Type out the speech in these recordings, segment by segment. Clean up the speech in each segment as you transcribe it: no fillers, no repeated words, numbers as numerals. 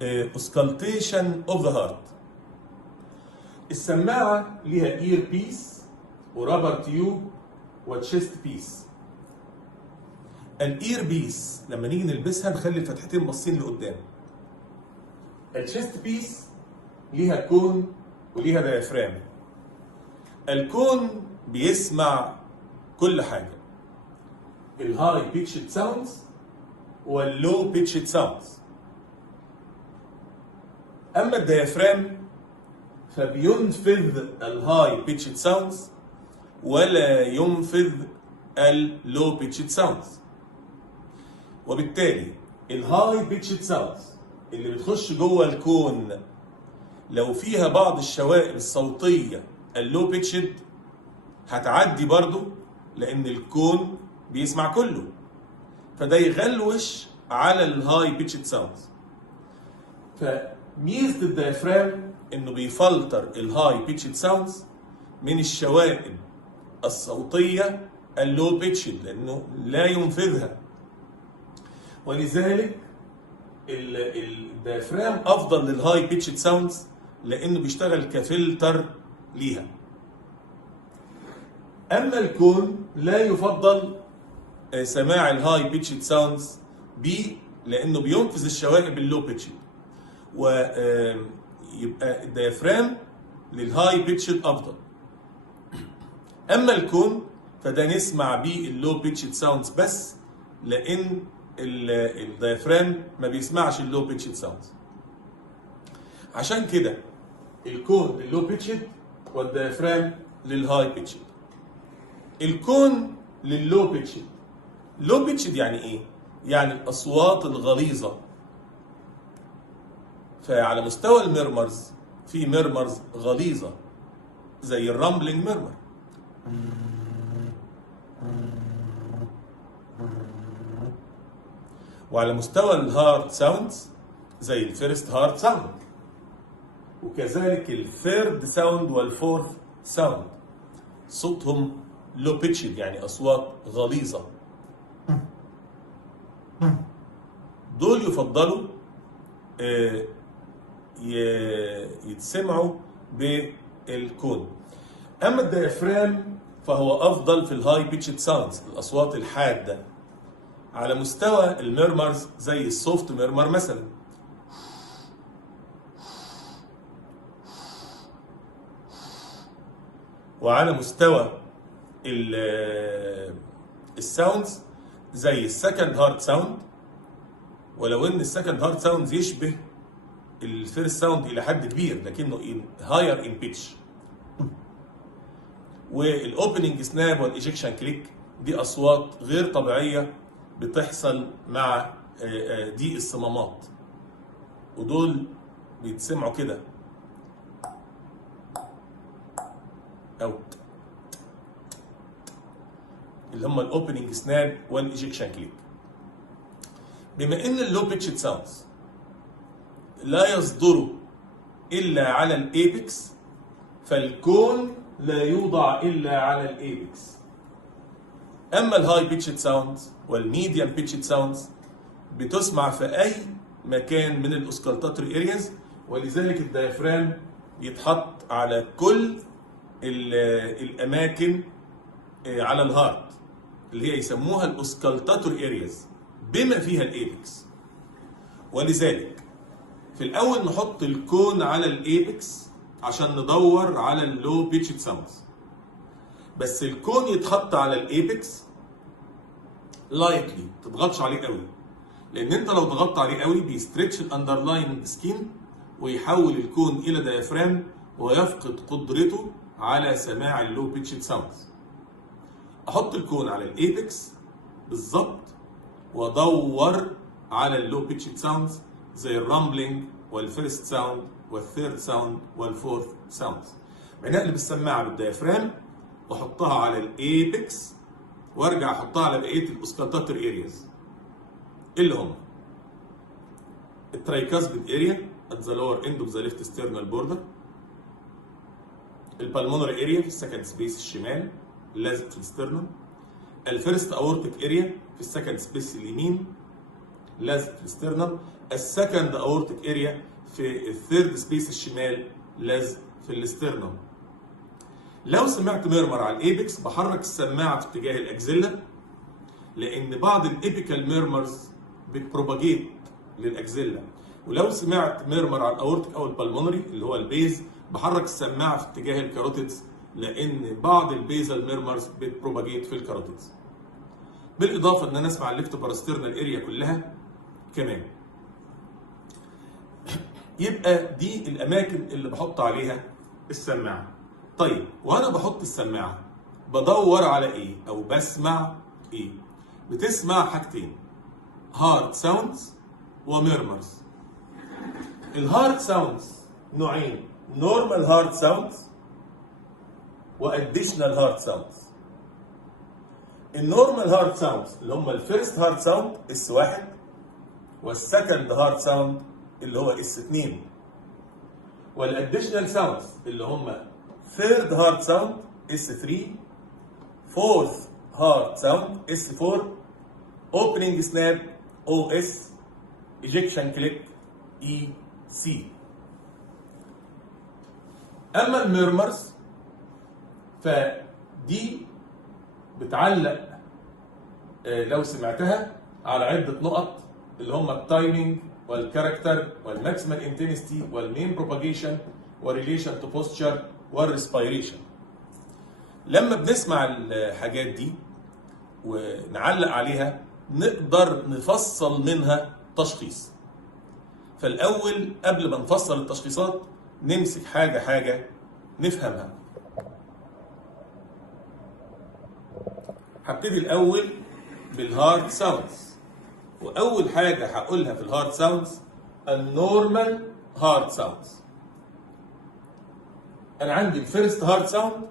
auscultation of the heart. السماعة ليها اير بيس ورابر تيوب وتشيست بيس. الاير بيس لما نيجي نلبسها نخلي الفتحتين باصين لقدام. التشيست بيس ليها كون وليها دايفرام. الكون بيسمع كل حاجة، الهاي بيتشد ساوندز واللو بيتشد ساوندز. اما الديافرام فبينفذ الهاي بيتشد ساوندز ولا ينفذ اللو بيتشد ساوندز. وبالتالي الهاي بيتشد ساوندز اللي بتخش جوه الكون لو فيها بعض الشوائب الصوتيه اللو بيتشد هتعدي برضو، لان الكون بيسمع كله، فده يغلوش على الهاي بيتشد ساوندز. فميزه الديافرام انه بيفلتر الهاي بيتشد ساوندز من الشوائب الصوتيه اللو بيتشد لانه لا ينفذها. ولذلك الديافرام افضل للهاي بيتشد ساوندز لانه بيشتغل كفلتر ليها. اما الكون لا يفضل سماع الهاي بيتشد ساوندز بيه لانه بينفذ الشوائب اللو بيتشد، ويبقى الديافرام للهاي بيتشد افضل. اما الكون فده نسمع بيه اللو بيتشد ساوندز بس، لان الديافرام ما بيسمعش اللو بيتشد ساوندز. عشان كده الكون لللو بيتشد والديافرام للهاي بيتشد. الكون لللو بيتشد. لو بيتشد يعني ايه؟ يعني الاصوات الغليظه. فعلى مستوى الميرمرز في ميرمرز غليظه زي الرامبلينج ميرمر، وعلى مستوى الهارد ساوندز زي الفيرست هارد ساوند، وكذلك الثيرد ساوند والفورث ساوند صوتهم لو بيتشد يعني اصوات غليظه. دول يفضلوا يتسمعوا بالكون. اما الديافرام فهو افضل في الهاي بيتشد ساوندز الاصوات الحاده على مستوى الميرمرز زي السوفت ميرمر مثلا. وعلى مستوى الساوندز زي السكند هارد ساوند، ولو ان السكند هارد ساوند يشبه الفيرست ساوند الى حد كبير لكنه هاير ان بيتش. والاوبننج سناب والايجكشن كليك دي اصوات غير طبيعيه بتحصل مع ضيق الصمامات، ودول بيتسمعوا كده او اللي هم الاوبننج سناب والايجكشن كليك. بما ان اللو بيتشد ساوندز لا يصدر الا على الايبكس، فالكون لا يوضع الا على الايبكس. اما الهاي بيتشد ساوندز والميديم بيتشد ساوندز بتسمع في اي مكان من الاوسكالتاتوري ارياز، ولذلك الديافرام يتحط على كل الاماكن على الهارت اللي هي يسموها الاوسكالتاتوري ارياز بما فيها الايبكس. ولذلك في الاول نحط الكون على الايبكس عشان ندور على اللو بيتشد ساوندز، بس الكون يتحط على الايبكس لايتلي، تضغطش عليه قوي، لان انت لو ضغطت عليه قوي بيستريتش الاندرلاين سكين ويحول الكون الى ديافرام ويفقد قدرته على سماع اللو بيتشد ساوندز. احط الكون على الايبكس بالظبط وادور على اللو بيتشد ساوندز زي الرامبلينج والفيرست ساوند والثيرد ساوند والفورث ساوندز. بنقلب السماعه بالديافرام واحطها على الايبكس وارجع احطها على بقيه الاوسكالتاتور ارياز اللي هم الترايكاسبيد اريا at the lower end of the left sternal border، البالمونري اريا في السكند سبيس الشمال لازق في السترنم، الفيرست اورتيك اريا في السكند سبيس اليمين، لازق في الاسترنم. السكند اورتيك اريا في الثيرد سبيس الشمال لازق في الاسترنم. لو سمعت ميرمر على الايبكس بحرك السماعه في اتجاه الاكزيلا، لان بعض الابيكال ميرمرز بتبروباجيت للاكزيلا. ولو سمعت ميرمر على الاورتيك او البلمونري اللي هو البيز بحرك السماعه في اتجاه الكاروتيدز، لان بعض البيزال ميرمرز بتبروباجيت في الكاروتيدز. بالاضافه ان انا اسمع الليفت باراسترنال اريا كلها كمان. يبقى دي الاماكن اللي بحط عليها السماعه. طيب وانا بحط السماعه بدور على ايه او بسمع ايه؟ بتسمع حاجتين، هارد ساوندز وميرمرز. الهارد ساوندز نوعين، نورمال هارد ساوندز واديشنال هارد ساوندز. النورمال هارد ساوندز اللي هم الفيرست هارد ساوند اس 1 والسكند هارد ساوند اللي هو اس 2. والاديشنال ساوندز اللي هم ثيرد هارد ساوند اس 3، فورث هارد ساوند اس 4، اوبننج سناب او اس، ايجكشن كليك اي سي. اما الميرمرز فدي بتعلق لو سمعتها على عده نقط اللي هم التايمينج والكاركتر والماكسيمال انتنستي والمين بروباجيشن والريليشن تو بوستشر والريسبيريشن. لما بنسمع الحاجات دي ونعلق عليها نقدر نفصل منها تشخيص. فالاول قبل ما نفصل التشخيصات نمسك حاجه حاجه نفهمها. هبتدي الاول بالهارد ساوندز، واول حاجه هقولها في الهارد ساوندز النورمال هارد ساوندز. انا عندي الفيرست هارد ساوند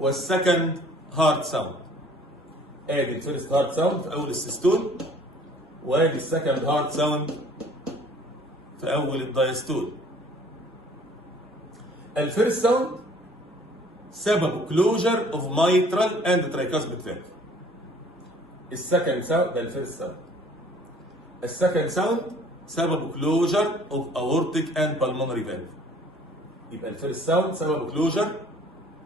والسكند هارد ساوند. ادي الفيرست هارد ساوند في اول السيستول، وادي السكند هارد ساوند في اول الدايستول. الفيرست ساوند سببه كلوجر اوف مايترال اند ترايكاسبيد فالف. السكند ساوند ده الفيرست ساوند. السكند ساوند سببه كلوجر اوف اورتيك اند بالمونري فالف. يبقى الفيرست ساوند سببه كلوجر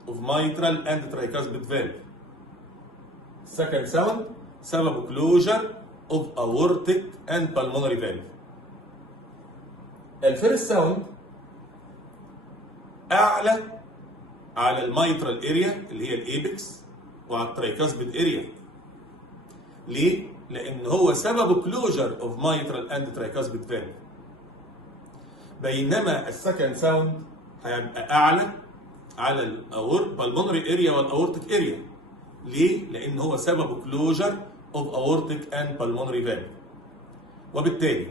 اوف مايترال اند ترايكاسبيد فالف. السكند ساوند سببه كلوجر اوف اورتيك اند بالمونري فالف. الفيرست ساوند اعلى على المايترال اريا اللي هي الايبكس وعلى الترايكاسبيد اريا. ليه؟ لان هو سببه كلوجر اوف مايترال اند ترايكاسبيد فالف. بينما السكند ساوند هيبقى اعلى على البالمونري اريا والاورتيك اريا. ليه؟ لان هو سببه كلوجر اوف اورتيك اند بالمونري فالف. وبالتالي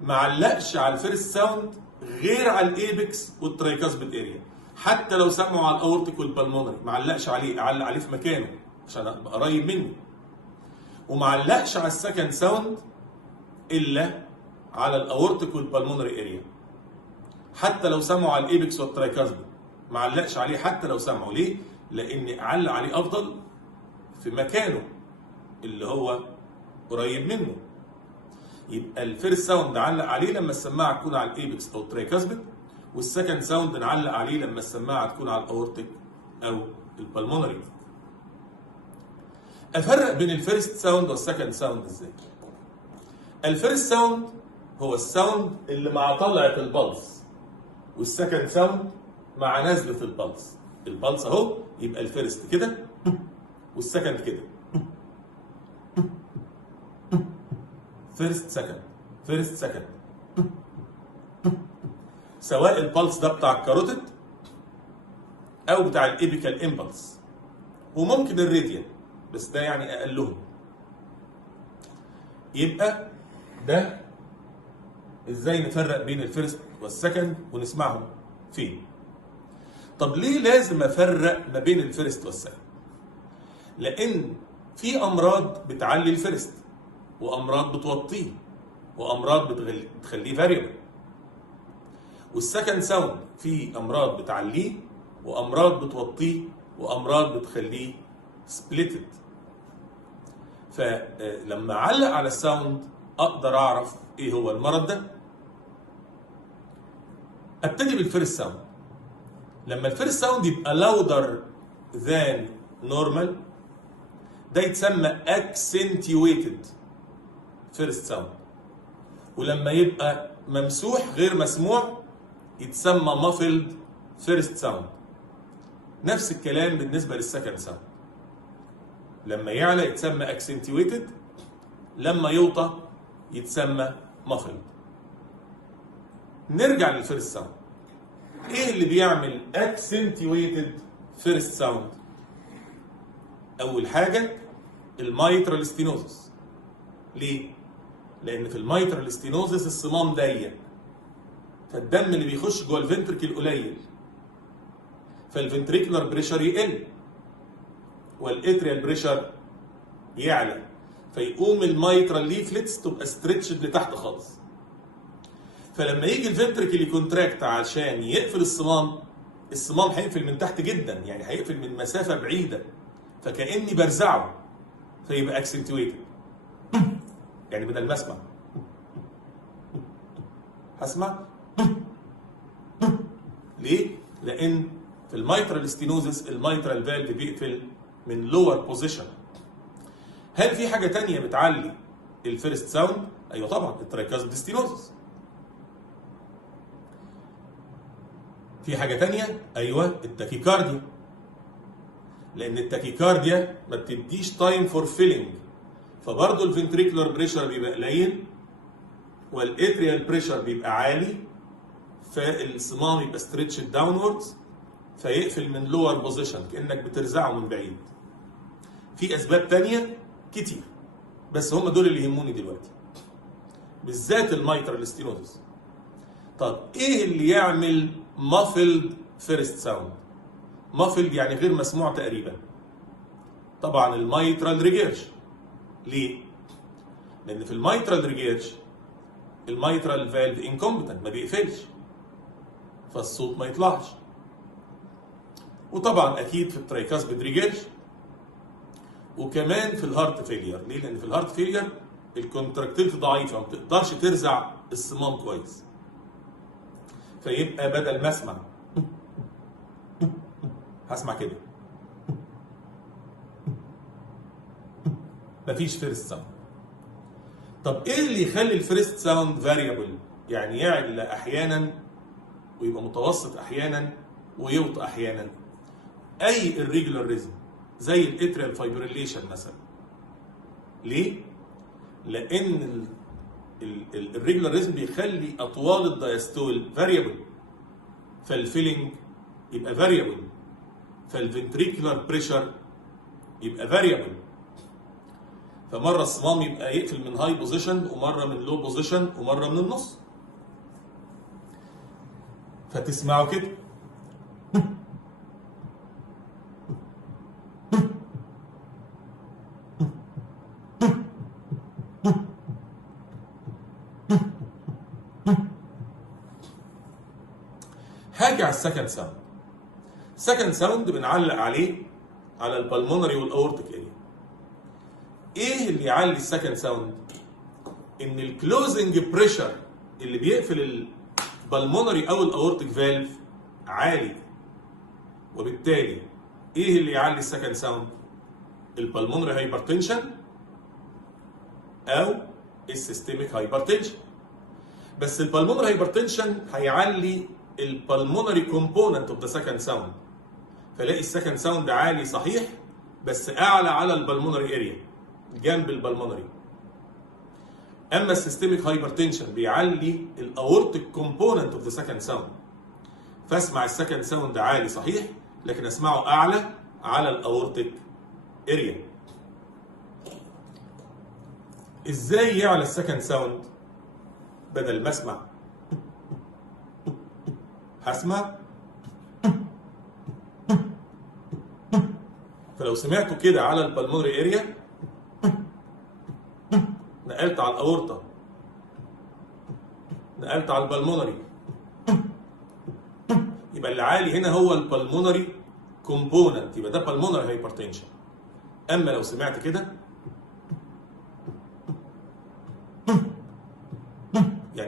ما علقش على الفيرست ساوند غير على الايبكس والترايكاسبيد اريا. حتى لو سمعوا على الاورتيك والبالمونري ما علقش عليه، علق عليه في مكانه عشان ابقى قريب منه. وما علقش على السكند ساوند الا على الاورتيك والبالمونري اريا. حتى لو سمعوا على الايبكس والترايكاسبيد ما علقش عليه حتى لو سمعوا. ليه؟ لان علق عليه افضل في مكانه اللي هو قريب منه. يبقى الفيرست ساوند نعلق عليه لما السماعه تكون على الايبكس او الترايكاسبيد، والسكند ساوند نعلق عليه لما السماعه تكون على الاورتيك او البالمونري. افرق بين الفيرست ساوند والسكند ساوند ازاي؟ الفيرست ساوند هو الساوند اللي مع طلعه البلس، والسكند ساوند مع نزله البلس. البلس اهو يبقى الفيرست كده والسكند كده. فيرست سكند فيرست سكند. سواء البلس ده بتاع الكاروتيد او بتاع الايبيكال امبلس، وممكن الراديال بس ده يعني اقلهم. يبقى ده ازاي نفرق بين الفيرست والسكند ونسمعهم فين. طب ليه لازم افرق ما بين الفيرست والسكند؟ لان في امراض بتعلي الفيرست، وامراض بتوطيه، وامراض بتخليه فاريبل. والسكند ساوند في امراض بتعليه وامراض بتوطيه وامراض بتخليه سبليتد. فلما اعلق على الساوند اقدر اعرف ايه هو المرض ده. ابتدي بالفيرست ساوند. لما الفيرست ساوند يبقى لاودر ذان نورمال ده يتسمى accentuated فيرست ساوند. ولما يبقى ممسوح غير مسموع يتسمى muffled فيرست ساوند. نفس الكلام بالنسبه للسكند ساوند. لما يعلى يتسمى accentuated، لما يوطى يتسمى muffled. نرجع للفيرست ساوند. ايه اللي بيعمل accentuated فيرست ساوند؟ اول حاجه الميترال ستينوزس. ليه؟ لان في الميترال ستينوزس الصمام ضيق، فالدم اللي بيخش جوه الفنتركل قليل، فالفنتريكولار بريشر يقل والاتريال بريشر يعلى، فيقوم الميترال ليفلتس تبقى ستريتشد لتحت خالص. فلما يجي الفنتركل يكونتراكت عشان يقفل الصمام هيقفل من تحت جدا، يعني هيقفل من مسافه بعيده، فكاني برزعه، فيبقى اكسنتويتد. يعني بدل ما اسمع هسمع. ليه؟ لان في الميترال ستينوزس الميترال فالف بيقفل من لور بوزيشن. هل في حاجه تانية بتعلي الفيرست ساوند؟ ايوه طبعا، الترايكاسبيد ستينوزس. في حاجه تانية؟ ايوه التاكيكارديا. لان التاكيكارديا ما بتديش تايم فور فيلينج، فبرضه الفنتريكولار بريشر بيبقى قليل والاتريال بريشر بيبقى عالي، فالصمام يبقى ستريتشد داونوردز فيقفل من لور بوزيشن كانك بترزعه من بعيد. في اسباب تانية كتير بس هم دول اللي يهموني دلوقتي، بالذات الميترال ستينوزس. طب ايه اللي يعمل muffled فيرست ساوند؟ muffled يعني غير مسموع تقريبا. طبعا الميترال ريجيرش. ليه؟ لان في الميترال ريجيرش الميترال فالف انكومبتنت، ما بيقفلش، فالصوت ما يطلعش. وطبعا اكيد في الترايكاسبيد ريجيرش، وكمان في الهارت فيلير. ليه؟ لان في الهارت فيلير الكونتراكتيلتي ضعيفه، ما بتقدرش ترزع الصمام كويس، فيبقى بدل ما اسمع هسمع كده، مفيش فيرست ساوند. طب ايه اللي يخلي الفيرست ساوند فاريبل؟ يعني يعلى احيانا ويبقى متوسط احيانا ويوطى احيانا. اي irregular rhythm زي الاتريال فايبريليشن مثلا. ليه؟ لان الريجولار ريزم بيخلي اطوال الدايستول فاريبل، فالفيلينج يبقى فاريبل، فالفنتريكولار بريشر يبقى فاريبل. فمره الصمام يبقى يقفل من هاي بوزيشن ومره من لو بوزيشن ومره من النص، فتسمعوا كده. هاجي على السكند ساوند. السكند ساوند بنعلق عليه على البلمونري والاورتيك اريا. ايه اللي يعلي السكند ساوند؟ ان الكلوزنج بريشر اللي بيقفل البلمونري او الاورتيك فالف عالي، وبالتالي ايه اللي يعلي السكند ساوند؟ البلمونري هايبرتنشن او السيستميك هايبرتنشن. بس البلمونري هايبرتنشن هيعلي البلمونري كومبوننت اوف ذا سكند ساوند، فلاقي السكند ساوند عالي صحيح بس اعلى على البلمونري اريا جنب البلمونري. اما السيستميك هايبرتنشن بيعلي الاورتيك كومبوننت اوف ذا سكند ساوند، فاسمع السكند ساوند عالي صحيح لكن اسمعه اعلى على الاورتيك اريا. ازاي يعلى السكند ساوند؟ بدل ما اسمع هسمع. فلو سمعته كده على البلمونري اريا نقلت على الاورطه، نقلت على البلمونري، يبقى اللي عالي هنا هو البلمونري كومبوننت، يبقى ده بالمونري هايبرتنشن. اما لو سمعت كده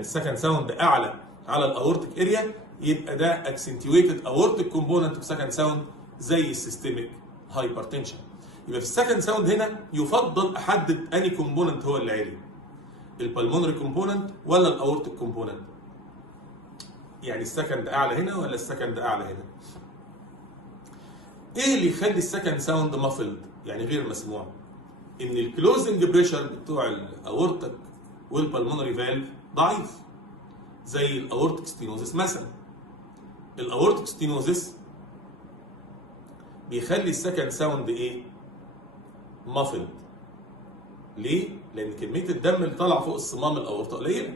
يعني السكند ساوند اعلى على الاورتيك اريا، يبقى ده اكسنتويتد اورتيك كومبوننت اوف سكند ساوند زي السيستميك هايبرتنشن. يبقى في السكند ساوند هنا يفضل احدد اني كومبوننت هو اللي عالي، البلمونري كومبوننت ولا الاورتيك كومبوننت؟ يعني السكند اعلى هنا ولا السكند اعلى هنا؟ ايه اللي يخلي السكند ساوند مافلد يعني غير مسموع؟ ان الكلوزنج بريشر بتوع الاورتيك والبلمونري فالف ضعيف، زي الاورتيك ستينوزس مثلا. الاورتيك ستينوزس بيخلي السكند ساوند ايه؟ مافلد. ليه؟ لان كميه الدم اللي طالعه فوق الصمام الاورطه قليله،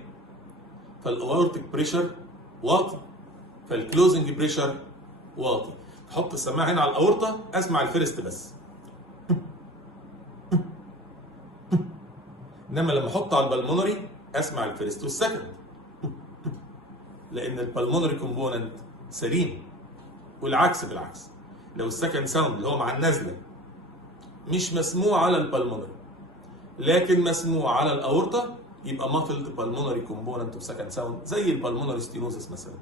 فالاورتيك بريشر واطي، فالكلوزنج بريشر واطي. تحط السماعه هنا على الاورطه اسمع الفيرست بس، انما لما احط على البلمونري اسمع الفيرست والسكند، لان البلمونري كومبوننت سليم. والعكس بالعكس، لو السكند ساوند اللي هو مع النزله مش مسموع على البلمونري لكن مسموع على الاورطه، يبقى muffled pulmonary component of second sound زي البلمونري ستينوزس مثلا.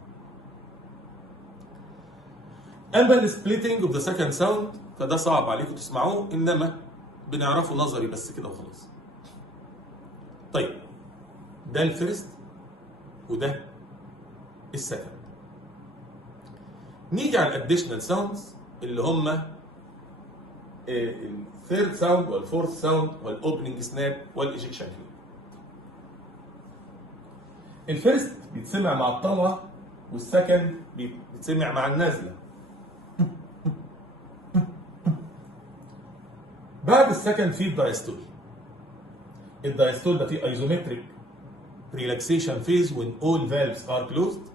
اما السبليتنج اوف ذا سكند ساوند فده صعب عليكم تسمعوه، انما بنعرفه نظري بس كده وخلاص. طيب ده الفيرست وده السكند. نيجي على الاديشنال ساوندز اللي هم الثيرد ساوند والفورث ساوند والاوبننج سناب والايجكشن هيل. الفيرست بيتسمع مع الطلعه والسكند بيتسمع مع النازله. بعد السكند في الدايستول. الدايستول ده فيه ايزومتريك ريلاكسيشن فيز when all valves are closed،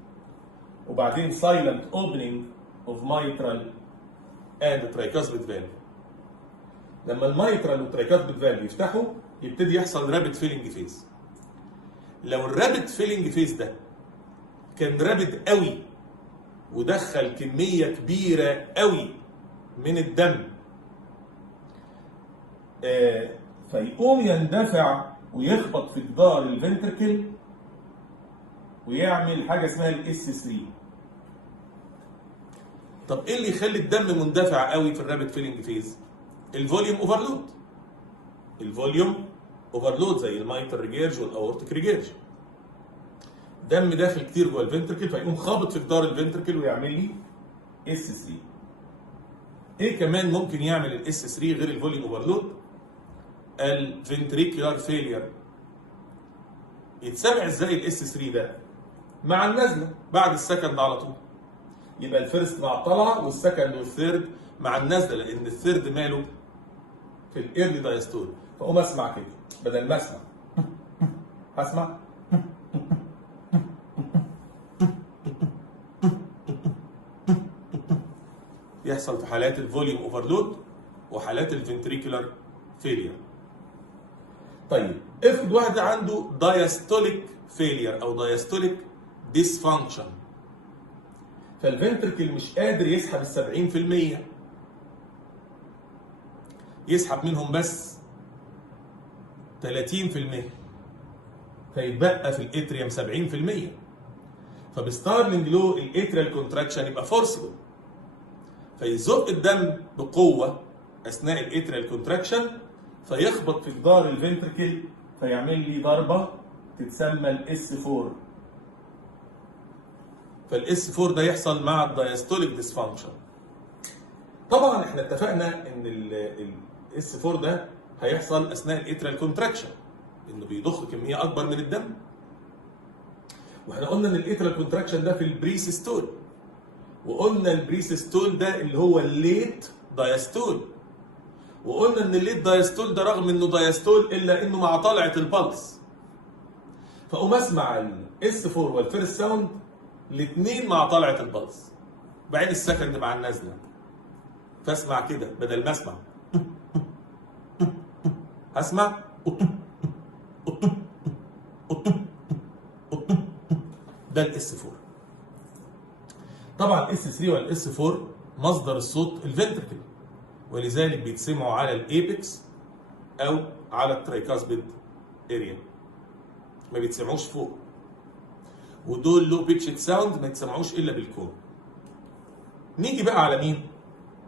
وبعدين silent opening of mitral and tricuspid valve. لما الميترال والترايكاسبيد فالف يفتحوا يبتدي يحصل رابid فيلنج فيز. لو الرابد فيلنج فيز ده كان رابد قوي ودخل كميه كبيره قوي من الدم، فيقوم يندفع ويخبط في جدار الفنتركل ويعمل حاجه اسمها الاس 3. طب ايه اللي يخلي الدم مندفع قوي في الرابد فيلنج فيز؟ الفوليوم اوفرلود. الفوليوم اوفرلود زي المايتر ريجيرج والاورتيك ريجيرج. دم داخل كتير جوه الفنتركل فيقوم خابط في جدار الفنتركل ويعمل لي اس 3. ايه كمان ممكن يعمل الاس 3 غير الفوليوم اوفرلود؟ الفنتريكولار فيلير. يتسمع ازاي الاس 3 ده؟ مع النزله بعد السكند على طول. يبقى الفيرست مع الطلعه والسكند والثيرد مع النزله، لان الثيرد ماله في الايرلي دايستول. فاقوم اسمع كده بدل ما اسمع هسمع يحصل في حالات الفوليوم اوفرلود وحالات الفنتريكولار فيلير. طيب افرض واحد عنده دايستوليك فيلير او دايستوليك ديسفانكشن، فالفنتركل مش قادر يسحب ال 70%، يسحب منهم بس 30%، فيتبقى في الاتريوم 70%. فبستارلينج لو الاتريال كونتراكشن يبقى فورسبل، فيزق الدم بقوه اثناء الاتريال كونتراكشن فيخبط في جدار الفنتركل فيعمل لي ضربه تتسمى الاس 4. فالاس 4 ده يحصل مع الدايستوليك ديسفانكشن. طبعا احنا اتفقنا ان الاس 4 ده هيحصل اثناء الاتريال كونتراكشن، انه بيضخ كميه اكبر من الدم. واحنا قلنا ان الاتريال كونتراكشن ده في البريسيستول، وقلنا البريسيستول ده اللي هو الليت دايستول، وقلنا ان الليت دايستول ده رغم انه دايستول الا انه مع طلعه البلس. فاقوم اسمع الاس 4 والفيرست ساوند الاثنين مع طلعه البلس، بعدين السكند مع النازله. فاسمع كده بدل ما اسمع هسمع ده الاس 4. طبعا الاس 3 والاس 4 مصدر الصوت الفنتركل، ولذلك بيتسمعوا على الايبكس او على الترايكاسبيد اريا، ما بيتسمعوش فوق. ودول لو بيتشد ساوند ما يتسمعوش الا بالكون. نيجي بقى على مين؟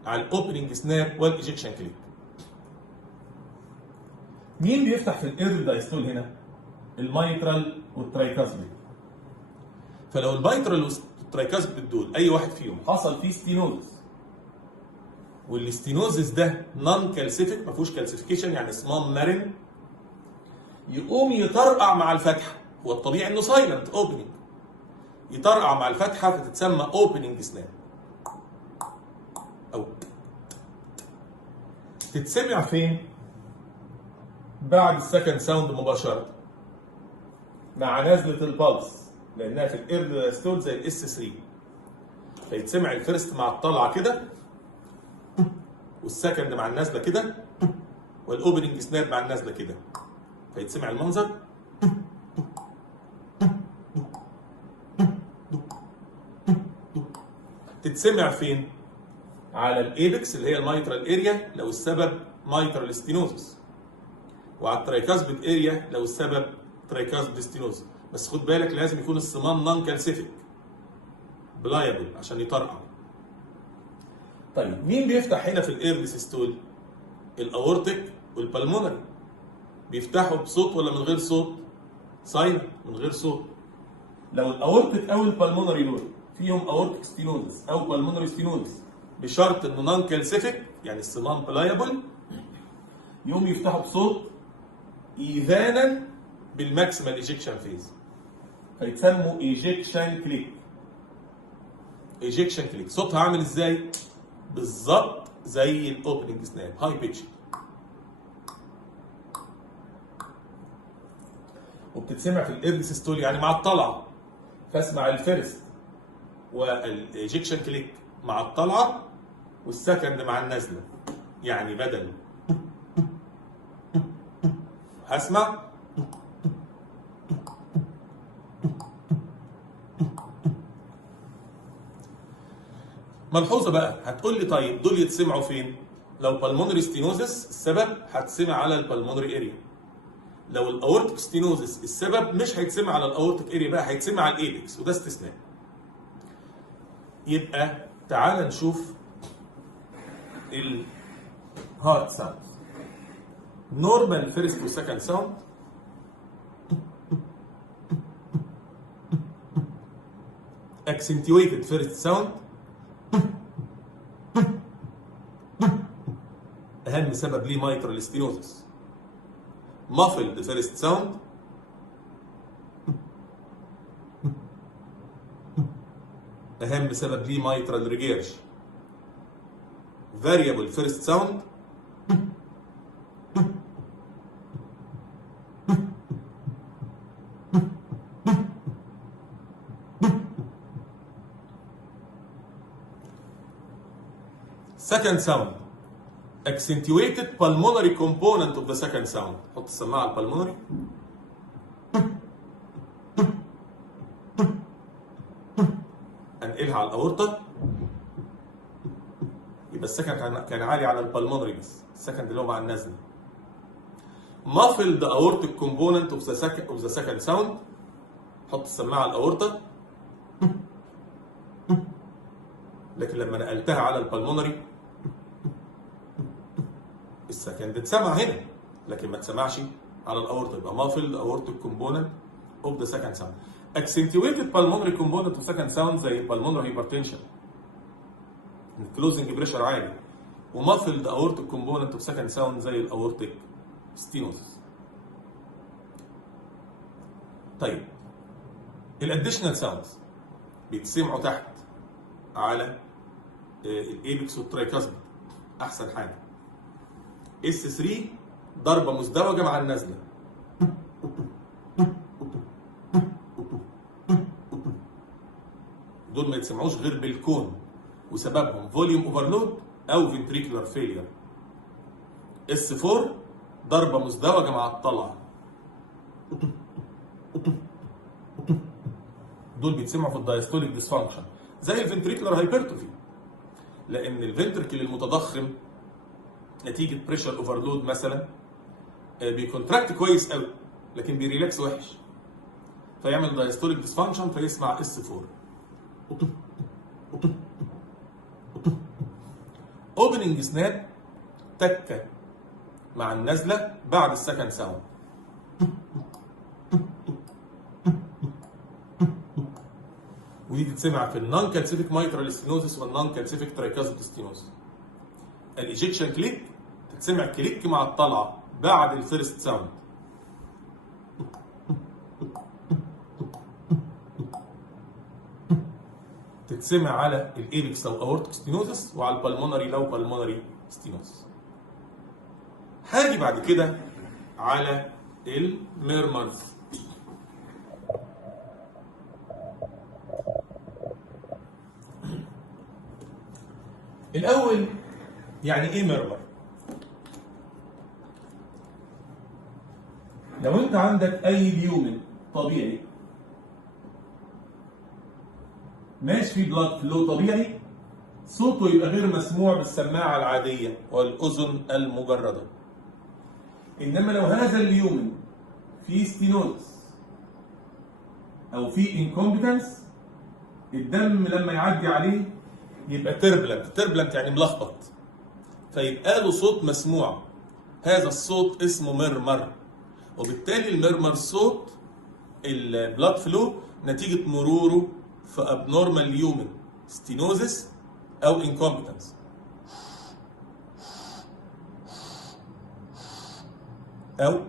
على الاوبننج سناب والايجكشن كليك. مين بيفتح في الايرلي دايستول هنا؟ المايترال والترايكاسبيد. فلو المايترال والترايكاسبيد دول اي واحد فيهم حصل فيه ستينوزس، والاستينوزس ده نون كالسيفيك ما فيهوش كالسيفيكيشن يعني صمام مرن، يقوم يطرقع مع الفتحه. هو الطبيعي انه سايلنت اوبننج، يطرقع مع الفتحه فتتسمى اوبننج سناب. او تتسمع فين؟ بعد السكند ساوند مباشره مع نزله البلس، لانها في الايرلي دايستول زي الاس 3. فيتسمع الفيرست مع الطلعه كده، والسكند مع النازله كده، والاوبننج سناب مع النازله كده. فيتسمع المنظر تتسمع فين؟ على الايبكس اللي هي المايترال اريا لو السبب مايترال ستينوزس، وعلى الترايكاسبيد اريا لو السبب ترايكاسبيد ستينوزس. بس خد بالك لازم يكون الصمام نون كالسيفيك بلايبل عشان يطرقع. طيب مين بيفتح هنا في الايرلي سيستول؟ الاورتيك والبلمونري. بيفتحوا بصوت ولا من غير صوت؟ سايلنت من غير صوت. لو الاورتيك او البلمونري دول فيهم اورتيك ستينوزس او بالمونري ستينوزس بشرط انه نون كالسيفيك يعني الصمام بلايبل، يوم يفتحوا بصوت ايذانا بالماكسيمال ايجكشن فيز، فيتسموا ايجكشن كليك. ايجكشن كليك صوتها عامل ازاي؟ بالظبط زي الاوبننج سناب، هاي بيتش، وبتتسمع في الايرلي سيستول يعني مع الطلعه. فاسمع الفيرست والايجكشن كليك مع الطلعه والسكند مع النازله، يعني بدل هسمع ملحوظه بقى. هتقول لي طيب دول يتسمعوا فين؟ لو بالمونري ستينوزس السبب هتسمع على البالمونري اريا. لو الاورتيك ستينوزس السبب مش هيتسمع على الاورتيك اريا بقى، هيتسمع على الايبكس، وده استثناء. يبقى تعال نشوف الهارت ساوند. نورمال فيرست وسكند ساوند، accentuated first sound، اهم سبب ليه مايترال ستينوزس. muffled first sound، اهم سبب ليه مايترال ريجيرج. variable first sound، second sound accentuated pulmonary component of the second sound. حط السماعه على البلمونري، انقلها على الاورطه، يبقى السكند كان عالي على البلمونري بس، السكند اللي هو مع النزله. muffled aortic component of the second sound. حط السماعه على الاورطه، لكن لما نقلتها على البلمونري السكند اتسمع هنا لكن ما اتسمعش على الاورطه، يبقى muffled aortic component of the second sound. accentuated pulmonary component of second sound زي pulmonary hypertension، closing pressure عالي، وmuffled aortic component of second sound زي الاورتيك stenosis. طيب الاديشنال ساوندز بيتسمعوا تحت على الايبكس والترايكاسبيد. احسن حاجه اس 3 ضربه مزدوجه مع النازله، دول ما يتسمعوش غير بالكون، وسببهم فوليوم اوفرلود او فنتريكولار فيلير. اس 4 ضربه مزدوجه مع الطلعه، دول بيتسمعوا في الدايستوليك ديسفانكشن زي الفنتريكولار هايبرتروفي، لان الفنتركل المتضخم نتيجه بريشر اوفرلود مثلا بيكونتراكت كويس قوي لكن بيريلاكس وحش. فيعمل دايستوليك ديسفانكشن فيسمع اس 4. اوبننج سناب تكه مع النزله بعد السكند ساوند. ودي تتسمع في النون كالسيفيك مايترال ستينوزس والنون كالسيفيك ترايكاسيك ستينوزس. الايجكشن كليك تتسمع كليك مع الطلعه بعد الفيرست ساوند. تتسمع على الايبكس او اورتيك ستينوزس وعلى البلمونري لو بالمونري ستينوزس. هاجي بعد كده على الميرمرز. الاول يعني ايه ميرمر؟ لو انت عندك اي ليومن طبيعي ماشي في بلاد فلو طبيعي، صوته يبقى غير مسموع بالسماعه العاديه والاذن المجرده. انما لو هذا اليومن في ستينوزس او في انكومبتنس، الدم لما يعدي عليه يبقى تربلنت يعني ملخبط، فيبقى له صوت مسموع. هذا الصوت اسمه ميرمر، وبالتالي الميرمر صوت البلاد فلو نتيجه مروره في ابنورمال ليومن ستينوزس او انكومبتنس. او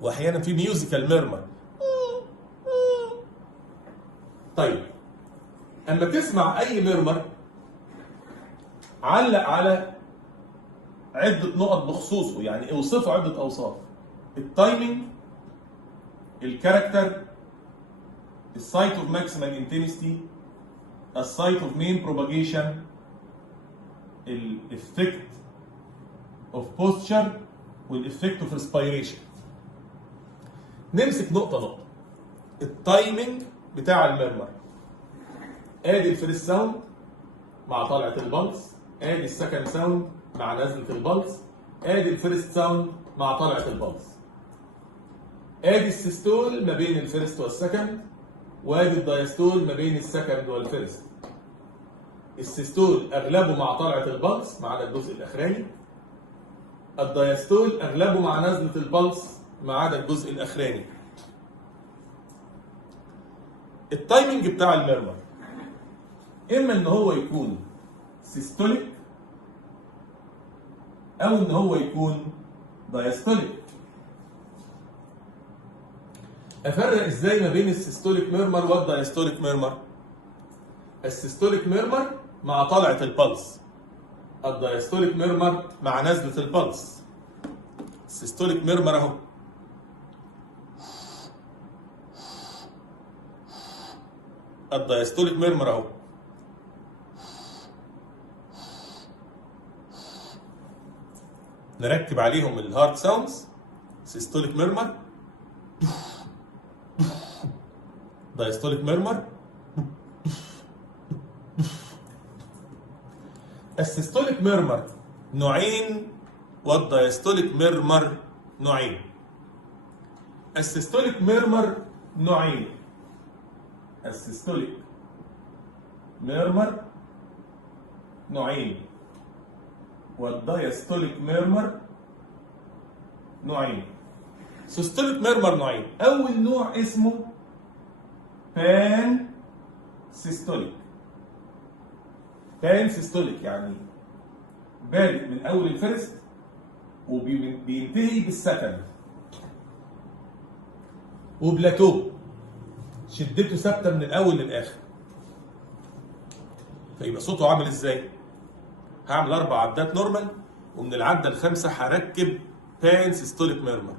واحيانا في ميوزيكال ميرمر. طيب اما تسمع اي ميرمر علق على عده نقط بخصوصه، يعني اوصفه عده اوصاف: التايمنج، الكاركتر، السايت اوف ماكسيمال انتنسيتي، السايت اوف مين بروباجيشن، الافكت اوف بوستشر، والافكت اوف ريسبيريشن. نمسك نقطه نقطه. التايمنج بتاع الميرمر، ادي الفيرست ساوند مع طلعه البلس، ادي السكند ساوند مع نزله البلس، ادي الفيرست ساوند مع طلعه البلس، ادي السيستول ما بين الفيرست والسكند، وادي الدايستول ما بين السكند والفيرست. السيستول اغلبه مع طلعه البلس ما عدا الجزء الاخراني، الدايستول اغلبه مع نزله البلس ما عدا الجزء الاخراني. التايمنج بتاع الميرمر اما ان هو يكون سيستوليك او ان هو يكون دايستوليك. افرق ازاي ما بين السيستوليك ميرمر والدايستوليك ميرمر؟ السيستوليك ميرمر مع طلعه البلس، الدايستوليك ميرمر مع نزله البلس. السيستوليك ميرمر اهو، الدايستوليك ميرمر اهو. نركب عليهم الهارد ساوندز. سيستوليك ميرمر، دايستوليك ميرمر. السيستوليك ميرمر نوعين والدايستوليك ميرمر نوعين. السيستوليك ميرمر نوعين، السيستوليك ميرمر نوعين والدايستوليك ميرمر نوعين. سيستوليك ميرمر نوعين. اول نوع اسمه بان سيستوليك. بان سيستوليك يعني بادئ من اول الفيرست وبينتهي بالسكند، وبلاتو شدته ثابته من الاول للاخر. فيبقى صوته عامل ازاي؟ هعمل 4 عدات نورمال، ومن العده الخامسه هركب بان سيستوليك ميرمر.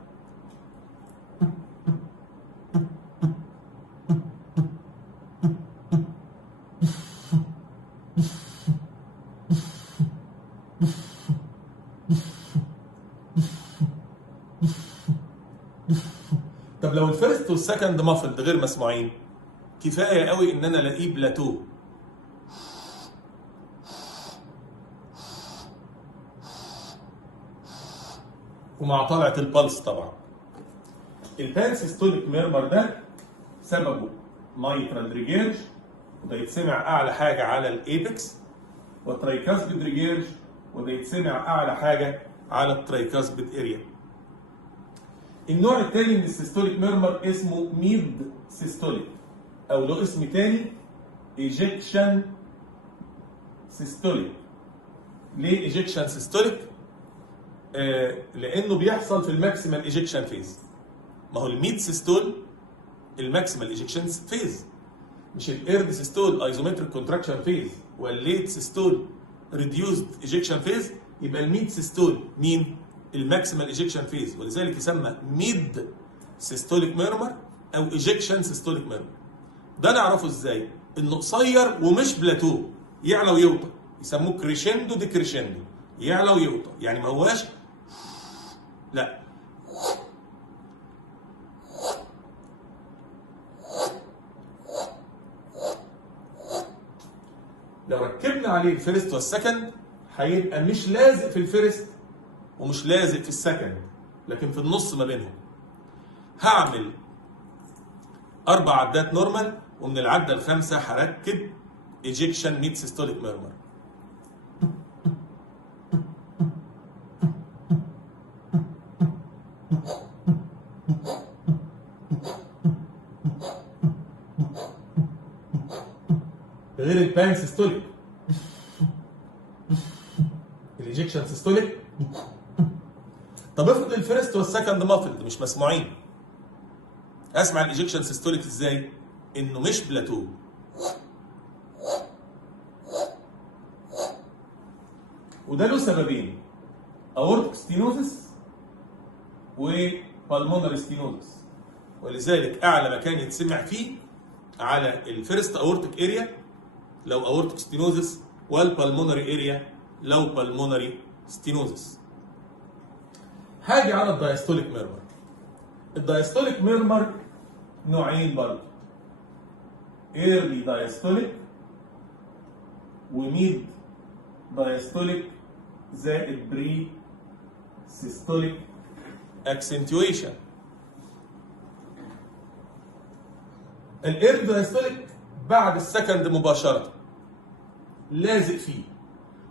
طب لو الفيرست والسكند مافلد غير مسموعين، كفايه قوي ان انا الاقيه بلاتو. ومع طلعة البلس طبعا. البانسيستوليك ميرمر ده سببه مايترال ريجيرج، وده يتسمع اعلى حاجه على الايبكس، وترايكاسبيد ريجيرج، وده يتسمع اعلى حاجه على الترايكاسبيد اريا. النوع الثاني من السيستوليك ميرمر اسمه ميد سيستوليك، او له اسم تاني ايجكشن سيستوليك. ليه ايجكشن سيستوليك؟ لانه بيحصل في الماكسيمال ايجكشن فيز. ما هو الميد سيستول الماكسيمال ايجكشن فيز، مش الايرلي سيستول ايزومتريك كونتراكشن فيز والليت سيستول ريديوزد ايجكشن فيز. يبقى الميد سيستول مين؟ الماكسيمال ايجكشن فيز، ولذلك يسمى ميد سيستوليك ميرمر او ايجكشن سيستوليك ميرمر. ده نعرفه ازاي؟ انه قصير ومش بلاتو، يعلى ويوطى، يسموه كريشندو دي كريشندو، يعلى ويوطى، يعني ما هواش لا، لو ركبنا عليه الفيرست والسكند هيبقى مش لازق في الفيرست ومش لازق في السكند، لكن في النص ما بينهم. هعمل 4 عدات نورمال، ومن العده الخامسه هركب ايجكشن ميد سيستوليك ميرمر. غير البان سيستوليك، الايجكشن سيستوليك. طب افرض الفيرست والسكند مافلد مش مسموعين، اسمع الايجكشن سيستوليك ازاي؟ انه مش بلاتو. وده له سببين، اورتيك ستينوزس وبالمونري ستينوزس، ولذلك اعلى مكان يتسمع فيه على الفيرست اورتيك اريا لو اورتيك ستينوزس، والبالمونري اريا لو بالمونري ستينوزس. هاجي على الدايستوليك ميرمر. الدايستوليك ميرمر نوعين برضه، ايرلي دايستوليك وميد دايستوليك زائد بري سيستوليك اكسنتويشن. الايرلي دايستوليك بعد السكند مباشره، لازق فيه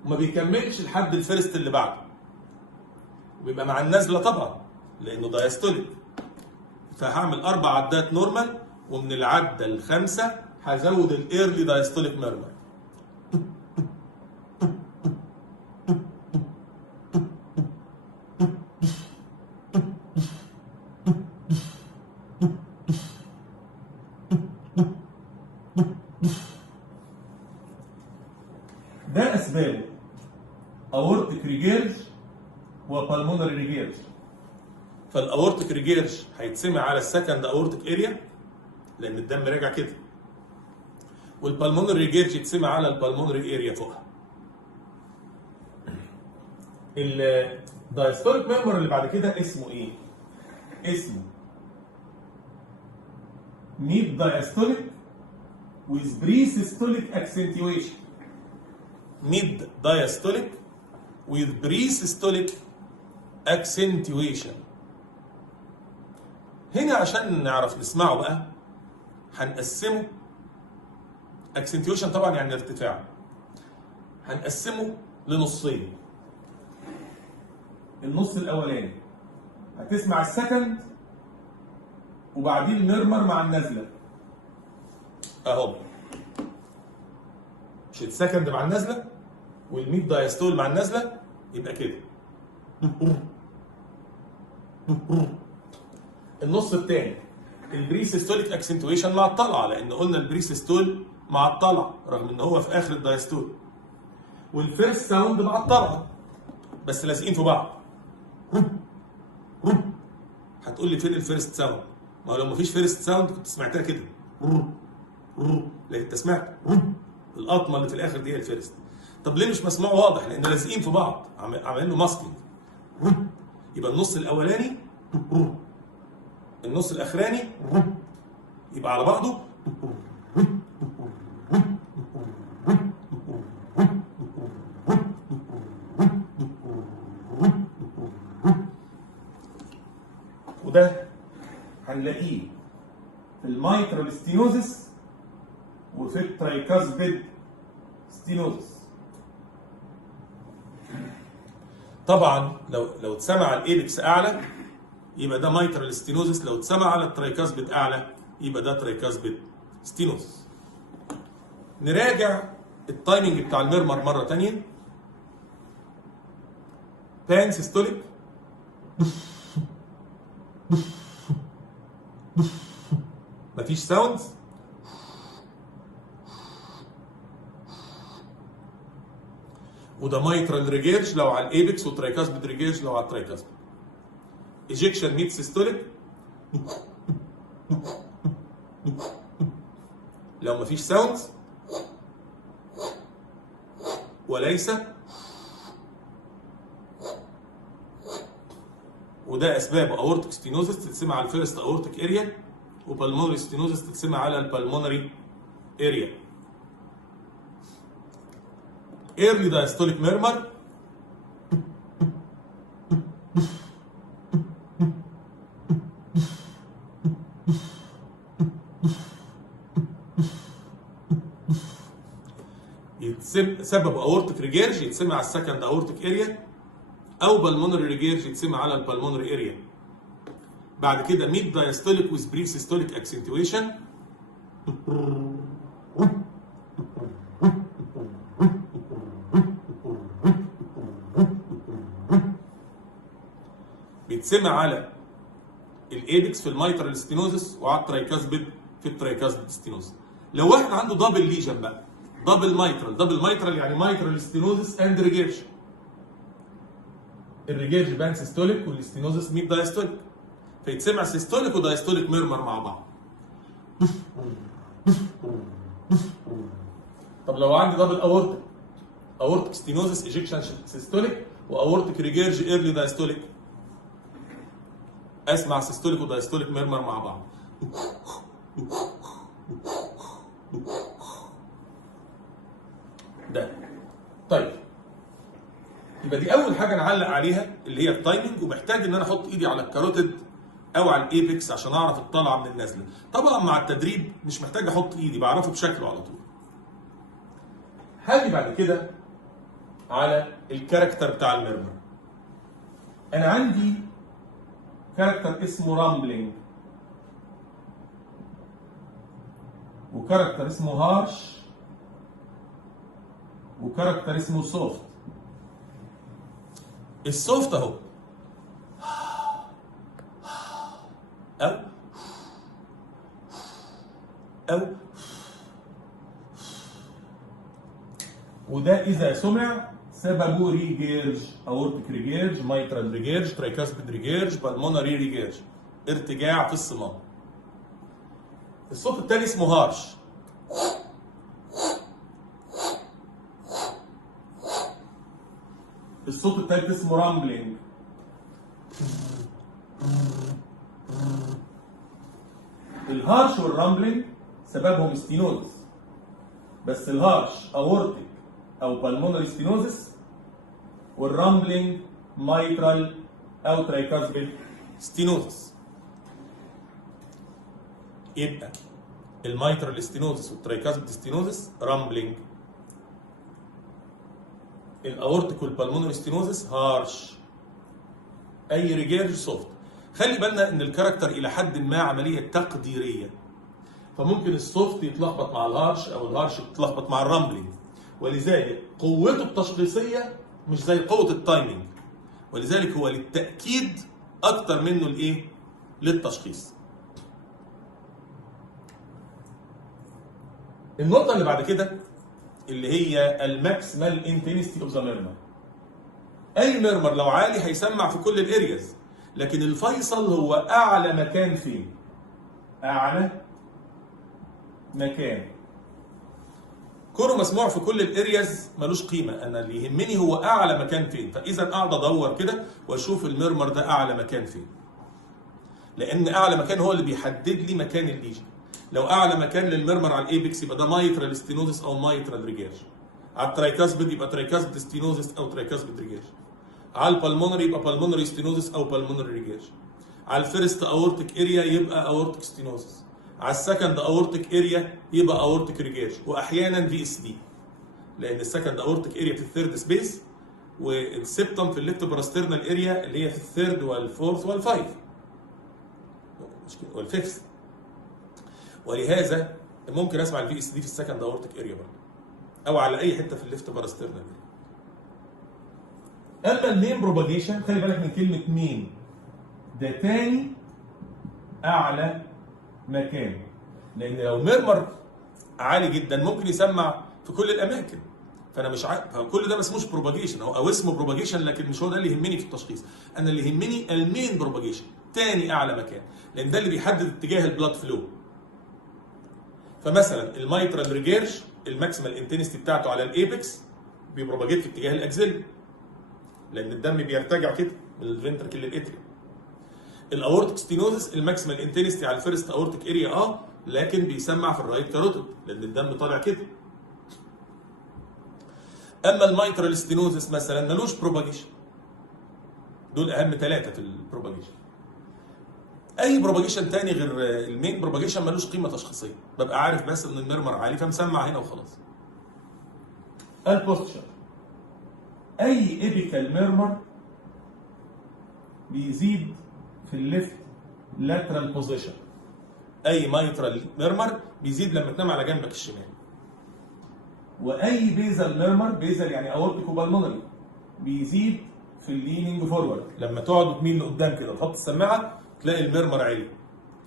وما بيكملش لحد الفيرست اللي بعده، وبيبقى مع النازله طبعا لانه دايستوليك. فهعمل 4 عدات نورمال، ومن العده الخامسه هزود الايرلي دايستوليك ميرمر. ده اسبابه اورتيك ريجيرج وبالمونري ريجيرج. فالاورتيك ريجيرج هيتسمع على السكند اورتيك اريا لان الدم راجع كده، والبالمونري ريجيرج يتسمع على البالمونري اريا فوقها. الدايستوليك ميرمر اللي بعد كده اسمه ايه؟ اسمه ميد دايستوليك with pre-systolic accentuation. mid diastolic with pre-systolic accentuation. هنا عشان نعرف نسمعه بقى هنقسمه accentuation طبعا يعني ارتفاع، هنقسمه لنصين. النص الاولاني هتسمع السكند وبعدين الميرمر مع النازله اهو، مش السكند مع النازله والميد دايستول مع النازله، يبقى كده. النص الثاني البريسيستوليك اكسنتويشن مع الطلعه، لان قلنا البريسيستول مع الطلعه رغم ان هو في اخر الدايستول، والفيرست ساوند مع الطلعه بس لازقين في بعض. هتقول لي فين الفيرست ساوند؟ ما هو لو مفيش فيرست ساوند كنت سمعتها كده، لكن انت سمعت القطمه اللي في الاخر دي هي الفيرست. طب ليه مش مسموع واضح؟ لان لازقين في بعض، عاملين له ماسكينج. يبقى النص الاولاني النص الاخراني يبقى على بعضه. وده هنلاقيه في المايترال ستينوزس وفي الترايكاسبيد ستينوزس. طبعا لو اتسمع على الايبكس اعلى يبقى ده مايترال ستينوزس، لو اتسمع على الترايكاسبيد اعلى يبقى ده ترايكاسبيد ستينوزس. نراجع التايمنج بتاع الميرمر مره ثانيه. بان سيستوليك، مفيش ساوندز، وده مايترال ريجيرج لو على الايبكس، وترايكاسبيد ريجيرج لو على الترايكاسبيد. ايجكشن ميد سيستوليك لو مفيش ساوندز وليس، وده اسباب اورتيك ستينوزس تتسمع على الفيرست اورتيك اريا، وبالمونري ستينوزس تتسمع على البالمونري اريا. ايرلي دايستوليك ميرمر سبب اورتيك ريجيرج يتسمع على السكند اورتيك اريا، او بالمونري ريجيرج يتسمع على البالمونري اريا. بعد كده ميد دايستوليك ويز بري سيستوليك اكسنتويشن، بيتسمع على الايبكس في المايترال ستينوزس وعلى الترايكاسبيد في الترايكاسبيد ستينوزس. لو واحد عنده دبل ليجن بقى، دبل مايترال يعني مايترال ستينوزس اند ريجيرج، الريجيرج بان سيستوليك والستينوزس ميد دايستوليك، فيتسمع سيستوليك ودايستوليك ميرمر مع بعض. طب لو عندي دبل اورتيك ستينوزس ايجكشن سيستوليك واورتيك ريجيرج ايرلي دايستوليك، اسمع سيستوليك ودايستوليك ميرمر مع بعض. ده طيب، يبقى دي اول حاجه نعلق عليها اللي هي التايمنج، ومحتاج ان انا احط ايدي على الكاروتيد او على الايبكس عشان اعرف الطلعه من النازله. طبعا مع التدريب مش محتاج احط ايدي، بعرفه بشكله على طول. هاجي بعد كده على الكاركتر بتاع الميرمر. انا عندي كاركتر اسمه رامبلينج، وكاركتر اسمه هارش، وكاركتر اسمه سوفت. السوفت اهو، او وده اذا سمع سببه ريجيرج، اورتيك ريجيرج، مايترال ريجيرج، ترايكاسبيد ريجيرج، بالمونري ريجيرج، ارتجاع في الصمام. الصوت الثاني اسمه هارش، الصوت الثالث اسمه رامبلينج. الهارش والرامبلينج سببهم ستينوزس، بس الهارش اورتيك او بالمونري ستينوزس، والرامبلينج مايترال او ترايكاسبيد ستينوزس. يبقى المايترال ستينوزس والترايكاسبيد ستينوزس رامبلينج، الاورتيك والبالمونري ستينوزس هارش، اي ريجيرج سوفت. خلي بالنا ان الكاركتر الى حد ما عمليه تقديريه، فممكن السوفت يتلخبط مع الهارش او الهارش يتلخبط مع الرامبلينج، ولذلك قوته التشخيصيه مش زي قوه التايمنج، ولذلك هو للتاكيد اكتر منه الايه؟ للتشخيص. النقطه اللي بعد كده اللي هي الماكسيمال انتنسيتي اوف ذا ميرمر. اي ميرمر لو عالي هيسمع في كل الارياز، لكن الفيصل هو اعلى مكان فين؟ اعلى مكان. كونه مسموع في كل الارياز ملوش قيمه، انا اللي يهمني هو اعلى مكان فين، فاذا اقعد ادور كده واشوف الميرمر ده اعلى مكان فين، لان اعلى مكان هو اللي بيحدد لي مكان الليجن. لو اعلى مكان للميرمر على الايبكس يبقى ده مايترال ستينوزس او مايترال ريجيرج، على الترايكاسبيد يبقى ترايكاسبيد ستينوزس او ترايكاسبيد ريجيرج، على البالمونري يبقى بالمونري ستينوزس او بالمونري ريجيرج، على الفيرست اورتيك اريا يبقى اورتيك ستينوزس، على السكند اورتيك اريا يبقى اورتيك ريجيرج، واحيانا في اس دي، لان السكند اورتيك اريا في الثيرد سبيس، والسبتم في الليفت باراسترنال اريا اللي هي في الثيرد والفورث والفايف والفيفث. ولهذا ممكن اسمع الفي اس دي في السكند اورتيك اريا برضه، او على اي حته في الليفت باراسترنال اريا. اما المين بروباجيشن، خلي بالك من كلمه مين، ده تاني اعلى مكان، لان لو ميرمر عالي جدا ممكن يسمع في كل الاماكن، فانا مش فكل ده ما اسموش بروباجيشن، او اسمه بروباجيشن لكن مش هو ده اللي يهمني في التشخيص. انا اللي يهمني المين بروباجيشن، تاني اعلى مكان، لان ده اللي بيحدد اتجاه البلاد فلو. فمثلا الميترال ريجيرج الماكسيمال انتنستي بتاعته على الايبكس بيبروباجيت في اتجاه الاكزيل، لان الدم بيرتجع كده من الفنتركل للاتريوم. الاورتيك ستينوزس الماكسيمال انتنستي على الفيرست اورتيك اريا لكن بيسمع في الرايت كاروتيد لان الدم طالع كده. اما الميترال ستينوزس مثلا ملوش بروباجيشن. دول اهم ثلاثه في البروباجيشن. اي بروباجيشن تاني غير المين بروباجيشن ملوش قيمه تشخيصيه، ببقى عارف بس ان الميرمر عالي فمسمع هنا وخلاص. البوستشر، اي ايبيكال ميرمر بيزيد في الليفت لاترال بوزيشن. اي مايترال ميرمر بيزيد لما تنام على جنبك الشمال. واي بيزال ميرمر، بيزال يعني اورتيكو بالمونري، بيزيد في الليننج فورورد، لما تقعد وتميل لقدام كده وتحط السماعه تلاقي الميرمر عالي.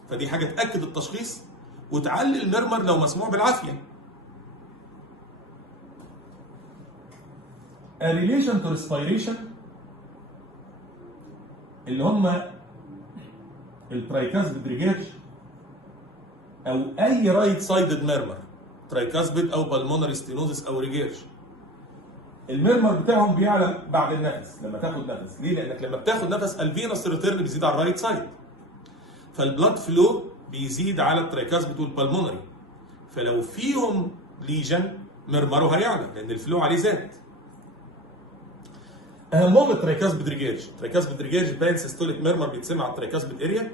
فدي حاجه تاكد التشخيص وتعلي الميرمر لو مسموع بالعافيه. الريليشن تو ريسبيريشن اللي هم الترايكاسبيد ريجيرج او اي رايت سايدد ميرمر، ترايكاسبيد او بالمونري ستينوزس او ريجيرج، الميرمر بتاعهم بيعلى بعد النفس لما تاخد نفس. ليه؟ لانك لما بتاخد نفس الفينوس ريتيرن بيزيد على الرايت سايد، فالبلاد فلو بيزيد على الترايكاسبيد والبالمونري، فلو فيهم ليجن ميرمره هيعلى لان الفلو عليه زاد. اهمهم الترايكاسبيد ريجيرج. الترايكاسبيد ريجيرج باين سيستوليك ميرمر بيتسمع على الترايكاسبيد اريا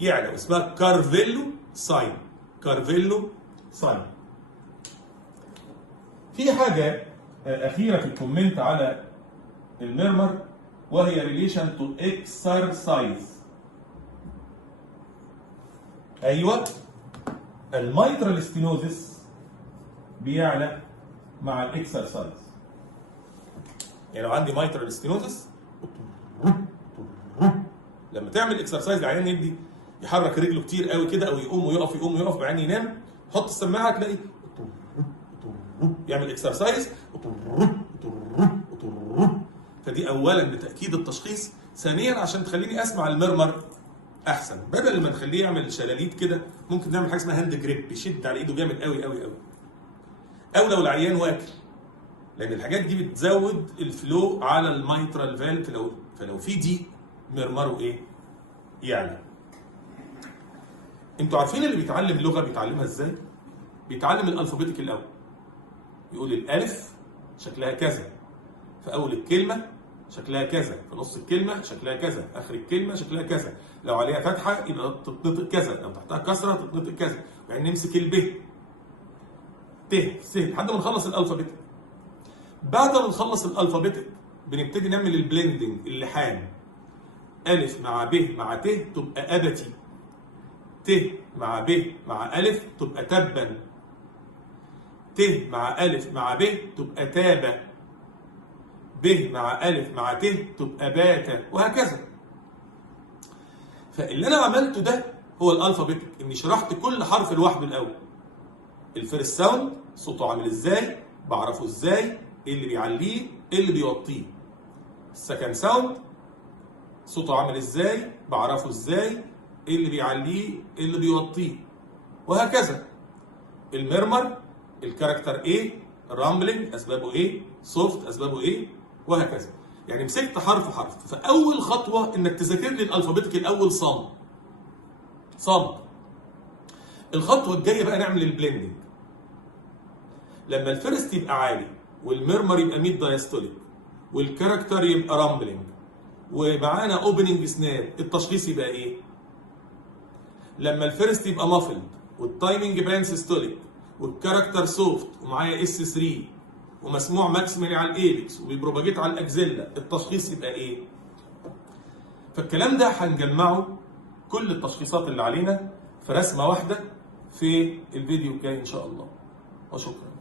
يعلى، واسمها كارفيلو ساين. كارفيلو ساين. في حاجه اخيره في الكومنت على الميرمر وهي ريليشن تو اكسرسايز. ايوه، الميترال ستينوزس بيعلى مع الاكسرسايز. يعني لو عندي ميترال ستينوزس لما تعمل اكسرسايز العيان يدي يحرك رجله كتير قوي كده، او يقوم ويقف يقوم ويقف بعدين ينام، حط السماعه تلاقي يعمل اكسرسايز. فدي اولا لتاكيد التشخيص، ثانيا عشان تخليني اسمع المرمر احسن، بدل ما نخليه يعمل شلاليت كده ممكن نعمل حاجه اسمها هاند جريب، يشد على ايده جامد قوي قوي قوي. او لو العيان واكل، لان الحاجات دي بتزود الفلو على الميترال فالف، فلو في ضيق مرمره ايه؟ يعلى. انتوا عارفين اللي بيتعلم لغه بيتعلمها ازاي؟ بيتعلم الالفابيتيك الاول. يقول الالف شكلها كذا في اول الكلمه، شكلها كذا في نص الكلمه، شكلها كذا اخر الكلمه، شكلها كذا، لو عليها فتحه يبقى تتنطق كذا، لو تحتها كسره تتنطق كذا، يعني نمسك الب ت س لحد ما نخلص الالفابيتيك. بعد ما نخلص الالفابيتيك بنبتدي نعمل البلندنج، اللحام. الف مع ب مع ت تبقى ابتي، ت مع ب مع الف تبقى تبا، ت مع الف مع ب تبقى تابه، ب مع الف مع ت تبقى باتا، وهكذا. فاللي انا عملته ده هو الالفابيتيك، اني شرحت كل حرف لوحده الاول. الفيرست ساوند صوته عامل ازاي، بعرفه ازاي، ايه اللي بيعليه، ايه اللي بيوطيه. السكند ساوند صوته عامل ازاي، بعرفه ازاي، ايه اللي بيعليه، ايه اللي بيوطيه، وهكذا. الميرمر الكاركتر ايه، الرامبلنج اسبابه ايه، سوفت اسبابه ايه، وهكذا. يعني مسكت حرف حرف. فاول خطوه انك تذاكر لي الالفابيتيك الاول صامت. الخطوه الجايه بقى نعمل البلندنج. لما الفيرست يبقى عالي والميرمر يبقى ميد دايستوليك والكاركتر يبقى رامبلنج ومعانا اوبننج سناب، التشخيص يبقى ايه؟ لما الفيرست يبقى مافلد والتايمنج بان سيستوليك والكاركتر سوفت ومعايا اس 3 ومسموع ماكسيمالي على الايبكس وبيبروباجيت على الاكزيلا، التشخيص يبقى ايه؟ فالكلام ده هنجمعه كل التشخيصات اللي علينا في رسمه واحده في الفيديو الجاي ان شاء الله، وشكرا.